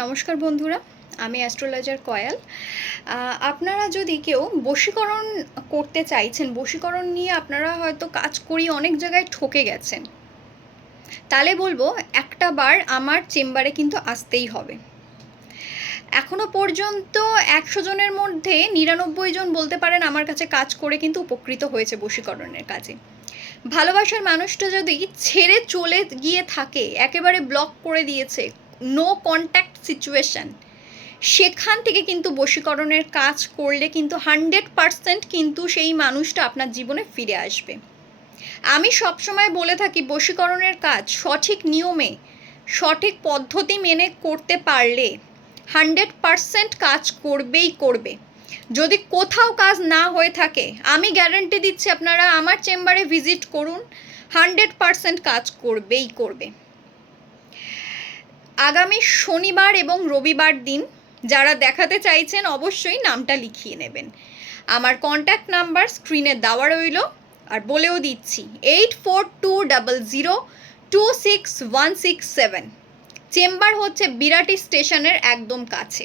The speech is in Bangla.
নমস্কার বন্ধুরা, আমি অ্যাস্ট্রোলজার কয়াল। আপনারা যদি কেউ বশীকরণ করতে চাইছেন, বশীকরণ নিয়ে আপনারা হয়তো কাজ করিয়ে অনেক জায়গায় ঠকে গেছেন, তাহলে বলবো একটা বার আমার চেম্বারে কিন্তু আসতেই হবে। এখনো পর্যন্ত 100 জনের মধ্যে 99 জন বলতে পারেন আমার কাছে কাজ করে কিন্তু উপকৃত হয়েছে বশীকরণের কাজে। ভালোবাসার মানুষটা যদি ছেড়ে চলে গিয়ে থাকে, একেবারে ব্লক করে দিয়েছে, নো কন্ট্যাক্ট সিচুয়েশন, সেখান থেকে কিন্তু বশীকরণের কাজ করলে কিন্তু 100% কিন্তু সেই মানুষটা আপনার জীবনে ফিরে আসবে। আমি সবসময় বলে থাকি বশীকরণের কাজ সঠিক নিয়মে, সঠিক পদ্ধতি মেনে করতে পারলে 100% কাজ করবেই করবে। যদি কোথাও কাজ না হয়ে থাকে, আমি গ্যারান্টি দিচ্ছি আপনারা আমার চেম্বারে ভিজিট করুন, 100% কাজ করবেই করবে। আগামী শনিবার এবং রবিবার দিন যারা দেখাতে চাইছেন অবশ্যই নামটা লিখিয়ে নেবেন। আমার কন্ট্যাক্ট নাম্বার স্ক্রিনে দেওয়া রইল, আর বলেও দিচ্ছি 8420026167। চেম্বার হচ্ছে বিরাটি স্টেশনের একদম কাছে।